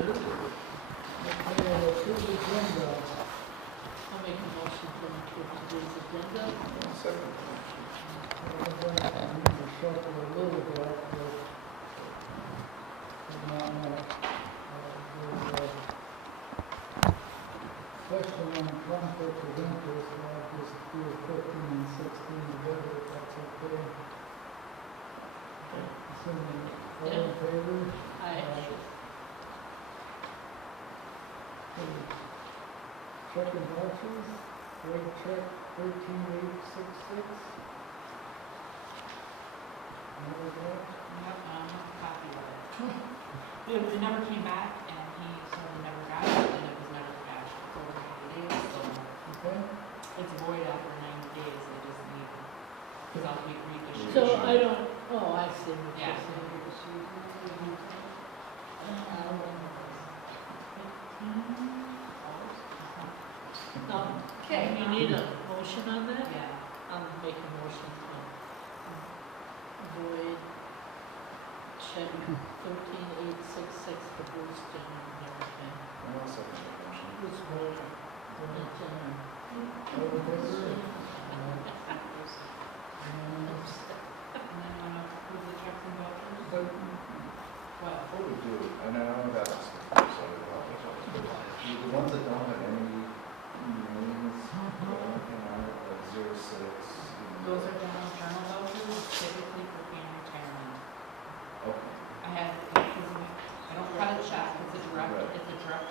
approve the agenda. I'll make a motion to approve today's agenda. Second. Need to shuffle a little bit, but there's a question on conflict of interest, so I'll just do 15 and 16 together, if that's okay. Assuming all in favor? Aye. Check and vouchers, rate check 13866. Another voucher? Copy of it. It never came back, and he sort of never got it, and it was never cashed for 90 days, so Okay. it's void after 90 days, I just need, because I'll be reissued. So I don't, oh, I see what Yeah. you're saying. Okay, you need a motion on that? Yeah. I'll make a motion to void check 13866 for Bruce Jenner and everything. I'll second the motion. Bruce Boyd, Boyd Jenner. All in favor? Unanimous. And then you want to approve the checks and vouchers? But What? Before we do, and I know that's, so I apologize, but the ones that don't have any names, or anything on it, like 06. Those are journal vouchers, typically for family retirement. Okay. I don't cut a check, it's a direct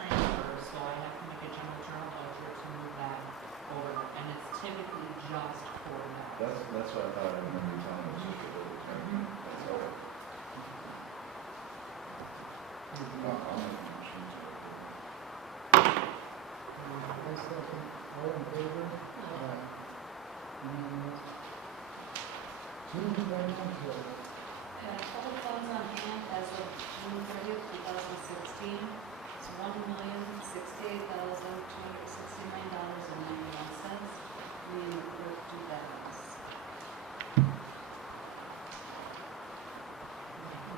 transfer, so I have to make a journal voucher to move that over, and it's typically just for that. That's what I thought I remember you telling us, just a little bit. That's all. I'll make a motion to I second. All in favor? Unanimous. June financial. Total funds on hand as of June 30th, 2016 is $1,068,269.91. We will do that.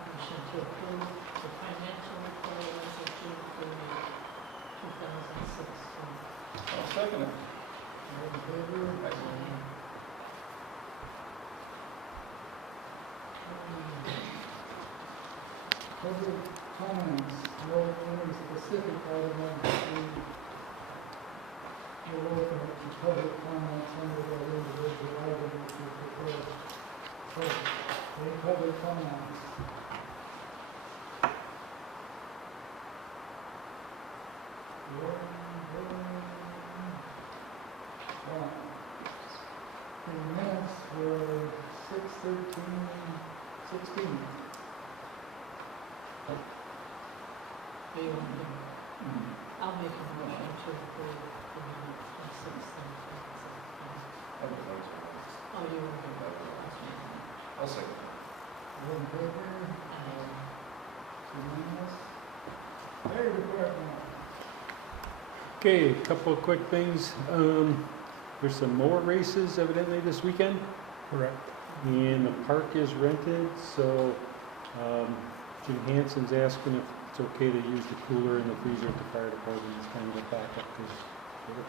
Motion to approve the financial report as of June 30th, 2016. I'll second it. All in favor? Public comments, no any specific item on the screen. We'll open up to public comments under the individual item if you prefer. First, any public comments? The minutes were 6/13/16. I'll make a motion to approve the minutes from 6/13/16. I would like to. Oh, you were good. I'll second. All in favor? Unanimous. Fire department. Okay, a couple of quick things. There's some mower races evidently this weekend. Correct. And the park is rented, so Jim Hanson's asking if it's okay to use the cooler and the freezer at the fire department as kind of a backup, because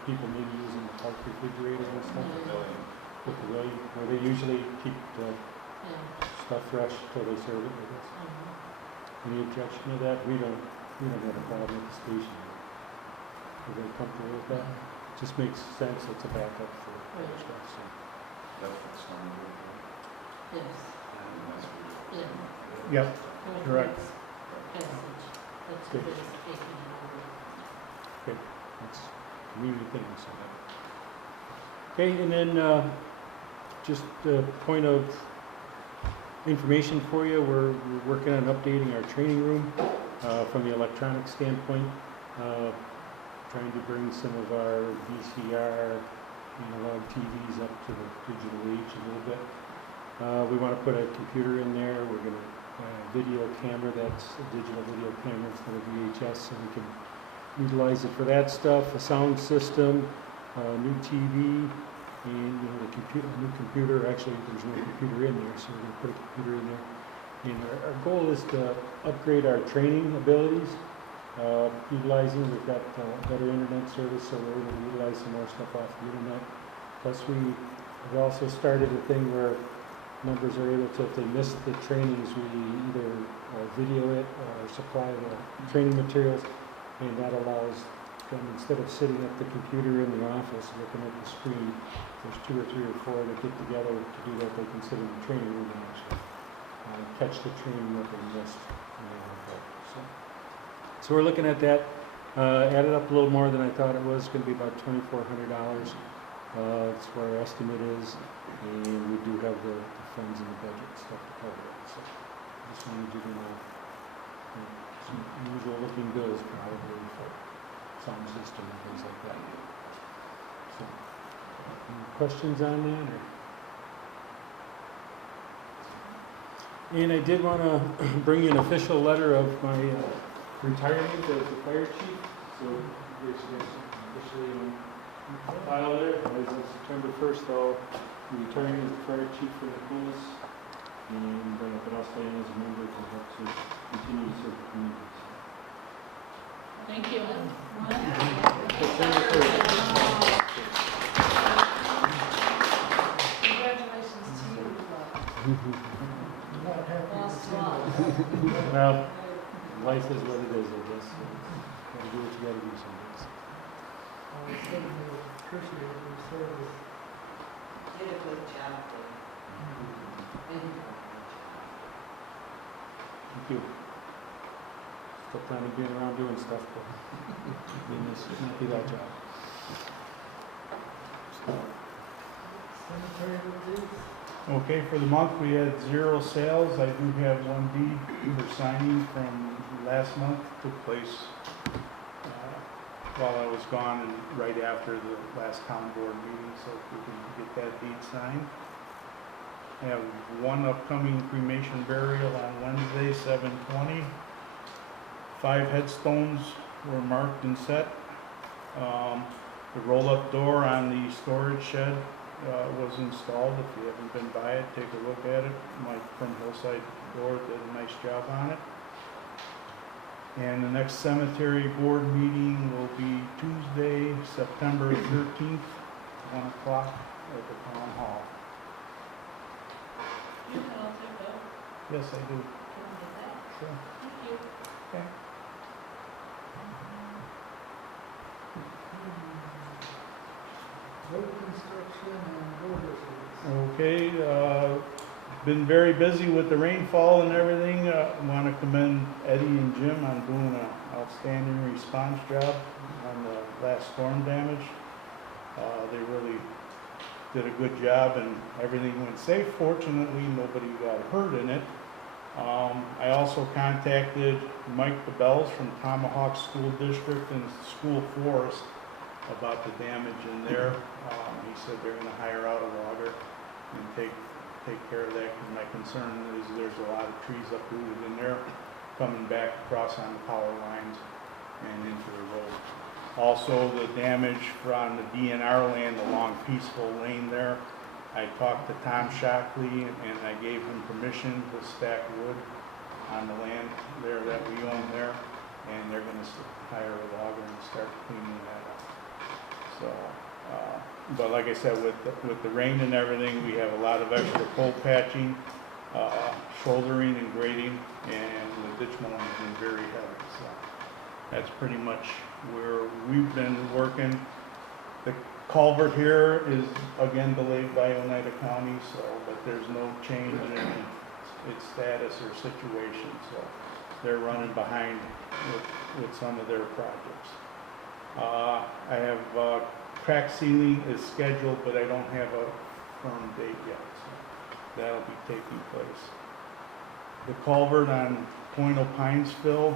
people may be using the park refrigerator and stuff. With the pavilion, where they usually keep the stuff fresh till they serve it, I guess. Any objection to that? We don't have a problem with the station. Are they comfortable with that? Just makes sense, it's a backup for Right. stuff, so. That's what's on the board. Yes, yeah. Yep, correct. Passage, that's Good. what it's taking it over. That's a community thing, so. Okay, and then, just a point of information for you, we're working on updating our training room, from the electronic standpoint. Trying to bring some of our VCR, analog TVs up to the digital age a little bit. We want to put a computer in there. We're going to video camera, that's a digital video camera instead of VHS, so we can utilize it for that stuff. A sound system, new TV, and a new computer. Actually, there's no computer in there, so we're going to put a computer in there. And our goal is to upgrade our training abilities. utilizing. We've got better internet service, so we're able to utilize some more stuff off the internet. Plus, we've also started a thing where members are able to, if they miss the trainings, we either video it or supply the training materials, and that allows them, instead of sitting at the computer in the office looking at the screen, there's 2 or 3 or 4 that get together to do that. They can sit in the training room and actually catch the training that they missed. So we're looking at that. Added up a little more than I thought it was. Going to be about $2,400. That's what our estimate is, and we do have the funds in the budget stuff to cover it. So just wanted you to know some usual looking bills probably for sound system and things like that. So, any questions on that? And I did want to bring you an official letter of my retirement as the fire chief. So here's officially file there. As of September 1st, I'll be retiring as the fire chief for Nokomis, and but I'll stay on as a member to help to continue to serve the community. Thank you. September 1st. Congratulations to you. Not happy to Last see one. that. Well, life is what it is, I guess. Gotta do what you gotta do some days. I certainly appreciate your service. Did a good job there. Thank you. Still planning being around doing stuff, but this might be that job. Cemetery reviews. Okay, for the month, we had 0 sales. I do have 1 deed for signing from last month, took place while I was gone and right after the last town board meeting, so if we can get that deed signed. I have 1 upcoming cremation burial on Wednesday, 7/20. 5 headstones were marked and set. The roll-up door on the storage shed was installed. If you haven't been by it, take a look at it. Mike from Hillside Door did a nice job on it. And the next cemetery board meeting will be Tuesday, September 13th, 1 o'clock at the town hall. You can all take that. Yes, I do. Can I get that? Sure. Thank you. Okay. Road construction and road issues. Okay, been very busy with the rainfall and everything. Want to commend Eddie and Jim on doing an outstanding response job on the last storm damage. They really did a good job and everything went safe. Fortunately, nobody got hurt in it. I also contacted Mike DeBells from Tomahawk School District and School Forest about the damage in there. He said they're going to hire out a logger and take care of that. And my concern is there's a lot of trees uprooted in there coming back across on the power lines and into the road. Also, the damage from the DNR land along Peaceful Lane there. I talked to Tom Shockley and I gave him permission to stack wood on the land there that we own there, and they're going to hire a logger and start cleaning that up. So, but like I said, with the rain and everything, we have a lot of extra pole patching, shouldering and grading, and the ditch mowing has been very heavy. So that's pretty much where we've been working. The culvert here is again delayed by Oneida County, so but there's no change in its status or situation. So they're running behind with some of their projects. I have crack sealing is scheduled, but I don't have a firm date yet, so that'll be taking place. The culvert on Point O'Pinesville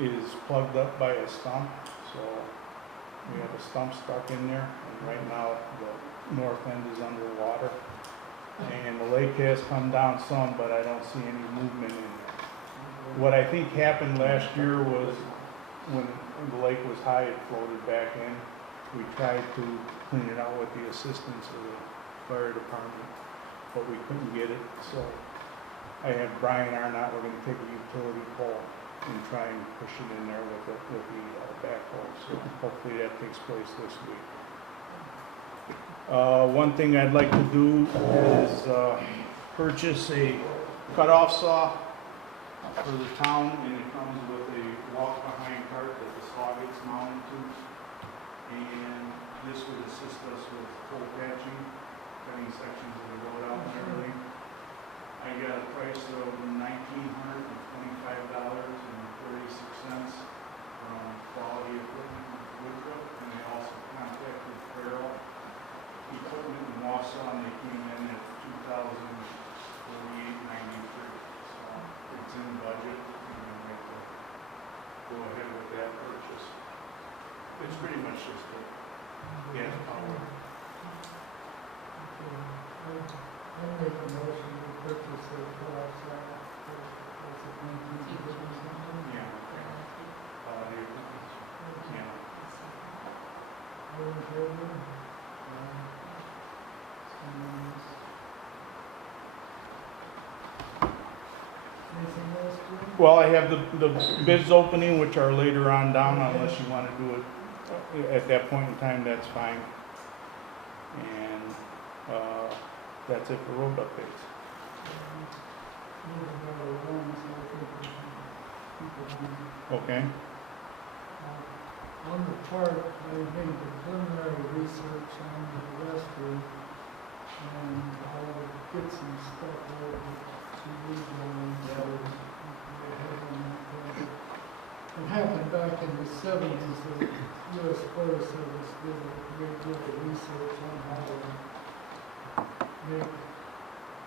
is plugged up by a stump, so we have a stump stuck in there, and right now the north end is underwater. And the lake has come down some, but I don't see any movement in there. What I think happened last year was when the lake was high, it floated back in. We tried to clean it out with the assistance of the fire department, but we couldn't get it. So I had Brian Arnott, we're going to take a utility pole and try and push it in there with the so hopefully that takes place this week. One thing I'd like to do is purchase a cut-off saw for the town, and it comes with a walk-behind cart that the saw gets mounted to. And this would assist us with hole patching, cutting sections of the road out and everything. I got a price of $1,925.36 from Quality Equipment in Woodruff, and they also contacted Farrell Equipment in Wausau, and they came in at $2,048.93. So it's in the budget, and I'd like to go ahead with that purchase. It's pretty much just a gas power. I'll make a motion to purchase a car, so, what's it, 19 or something? Yeah. Quality Equipment. Yeah. All in favor? Unanimous. Anything else, Jim? Well, I have the bids opening, which are later on down, unless you want to do it at that point in time, that's fine. And that's it for road updates. Moving right along, so I think we can keep it on. Okay? On the park, I made the preliminary research on the restroom, and I'll get some stuff over to you guys. It happened back in the 70s, the U.S. Forest Service did a great deal of research on how to make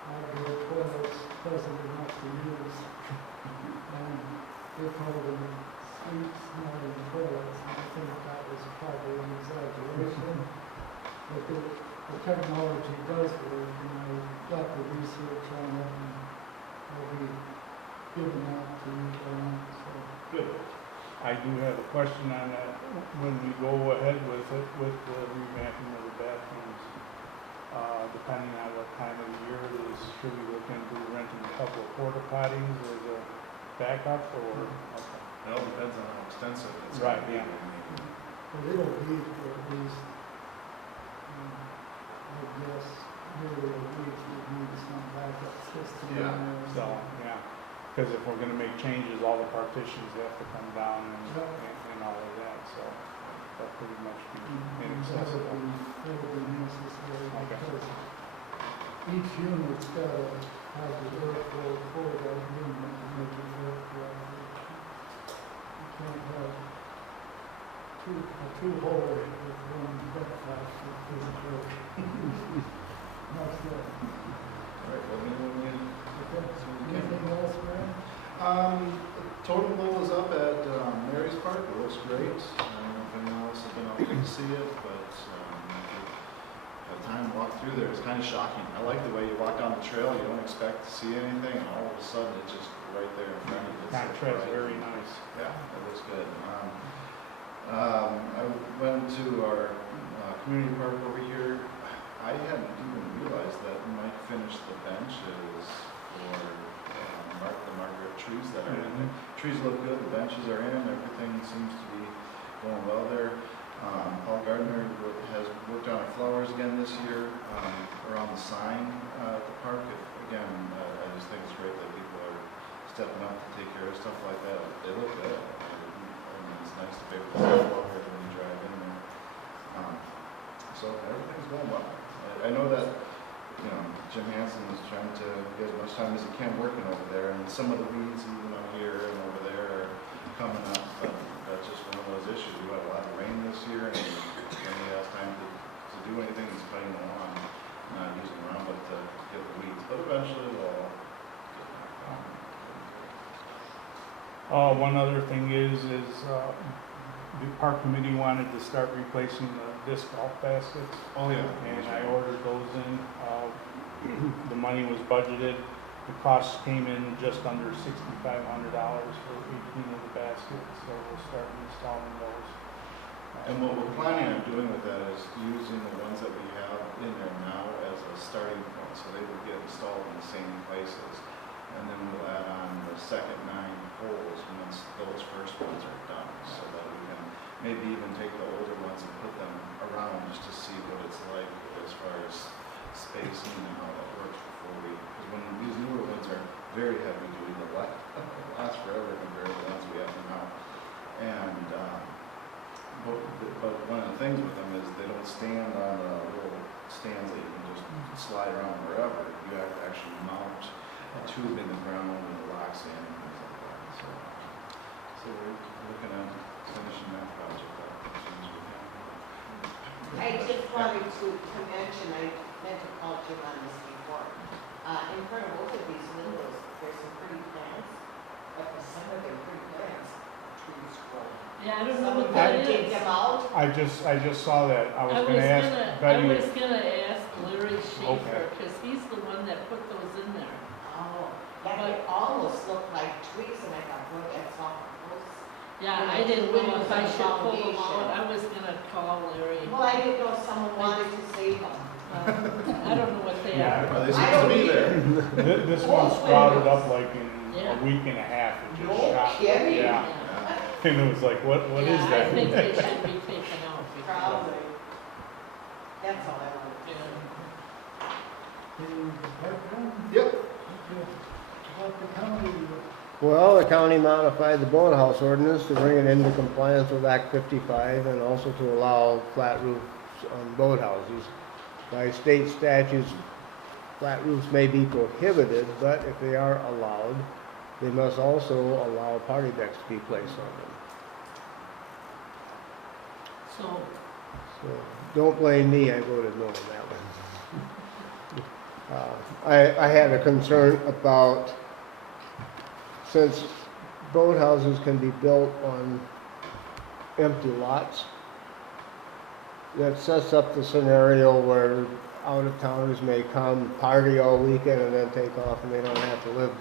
outdoor toilets pleasant enough to use. And they called them sweet smelling toilets, and I think that was probably an exaggeration. But the technology does work, and I got the research on it, and I'll be giving that to you guys, so. Good. I do have a question on that. When we go ahead with it, with the revamping of the bathrooms, depending on what time of the year it is, should we look into renting a couple of porta potties as a backup, or? Okay. It all depends on how extensive it's Right, going to be. yeah. But it'll be for at least, I guess, nearly a week, we need some backup system in Yeah. there. So, yeah, because if we're gonna make changes, all the partitions have to come down and all of that, so that pretty much be inaccessible. That'll be necessary, Okay. because each unit's gotta have the airflow for that unit to make it work well. You can't have two holes with one vent pipe, it doesn't work. That's it. All right, well, then Anything else, man? totem pole is up at Mary's Park. It looks great. I don't know if anyone else has been out there to see it, but the time to walk through there is kind of shocking. I like the way you walk down the trail, you don't expect to see anything, and all of a sudden it's just right there in front of you. It's so Contrast, bright. very nice. Yeah, it looks good. I went to our community park over here. I hadn't even realized that Mike finished the benches for the Margaret trees that are in there. Trees look good, the benches are in, everything seems to be going well there. Paul Gardner has worked on our flowers again this year around the sign at the park. Again, I just think it's great that people are stepping up to take care of stuff like that. They look good. I mean, it's nice to be able to see walk when you drive in there. So everything's going well. I know that, you know, Jim Hansen is trying to get as much time as he can working over there, and some of the weeds even on here and over there are coming up, but that's just one of those issues. We had a lot of rain this year, and nobody has time to do anything that's cutting the lawn, not using Roundup to get the weeds, but eventually it'll all One other thing is the park committee wanted to start replacing the disc golf baskets. Oh, yeah. And I ordered those in. The money was budgeted. The cost came in just under $6,500 for 18 of the baskets, so we'll start installing those. And what we're planning on doing with that is using the ones that we have in there now as a starting point, so they will get installed in the same places. And then we'll add on the second 9 holes once those first ones are done, so that we can maybe even take the older ones and put them around just to see what it's like as far as spacing and how that works before we, because when these newer ones are very heavy duty, they'll last forever compared to the ones we have now. And, but one of the things with them is they don't stand on the little stands that you can just slide around wherever. You have to actually mount a tube in the ground and it locks in and things like that. So we're looking at finishing that project up as soon as we can. I just wanted to mention, I meant to call Jim on this before. In front of both of these windows, there's some pretty plants, but for some of them pretty plants, trees growing. Yeah, I don't know what Someone that take is. them out. I just saw that. I was gonna ask Betty. I was gonna ask Larry Schaefer, Okay. because he's the one that put those in there. Oh, yeah, they almost look like trees, and I thought, boy, that's awful close. Yeah, Yeah, I didn't know if I windows should and pull them foundation. out. I was gonna call Larry. Well, I didn't know if someone wanted to save them. I don't know what they Yeah. are. Well, they I seem to don't be either. there. This one sprouted windows. up like in Yeah. a week and a half. It just No shot. kidding? Yeah. And it was like, what is Yeah, that? I think they should be taken out. because- Probably. That's all I wanted to say. Yep. About the county, Well, the county modified the boathouse ordinance to bring it into compliance with Act 55 and also to allow flat roofs on boathouses. By state statutes, flat roofs may be prohibited, but if they are allowed, they must also allow party decks to be placed on them. So, So don't blame me, I voted no on that one. I had a concern about, since boathouses can be built on empty lots, that sets up the scenario where out-of-towners may come, party all weekend, and then take off, and they don't have to live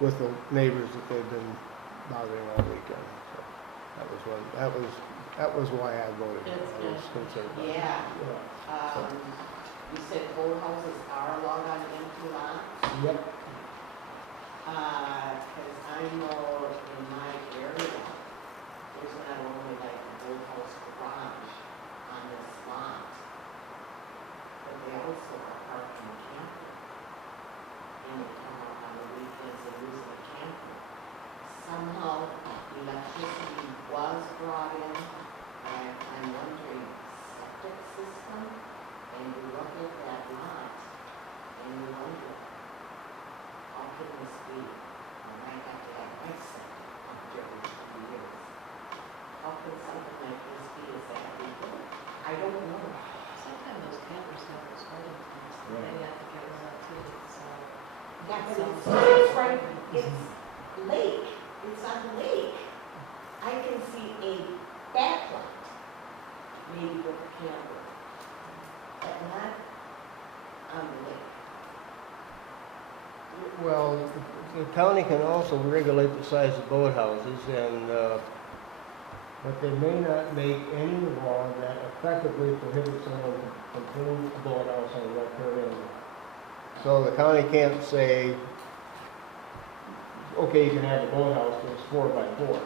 with the neighbors that they've been bothering all weekend. So that was why I voted. That's I was concerned about it. Yeah, you said boathouses are allowed on empty lots? Yep. Cause I know in my area, there's not only like a boathouse garage on this lot, but they also are parking a camper. And they come out on the weekends and use the camper. Somehow electricity was brought in, and I'm wondering, septic system? And you look at that lot, and you wonder, how can this be? And I got to have my septic pumped every 2 years. How can something like this be as that legal? I don't know. Sometimes those campers have those wedding things, that they have to get rid of too, so. Yeah, but it's right, it's lake, it's on the lake. I can see a backlight, maybe with a camera, but not on the lake. Well, the county can also regulate the size of boathouses, and, but they may not make any law that effectively prohibits someone from putting a boathouse on riparian. So the county can't say, okay, you can have a boathouse that's 4x4.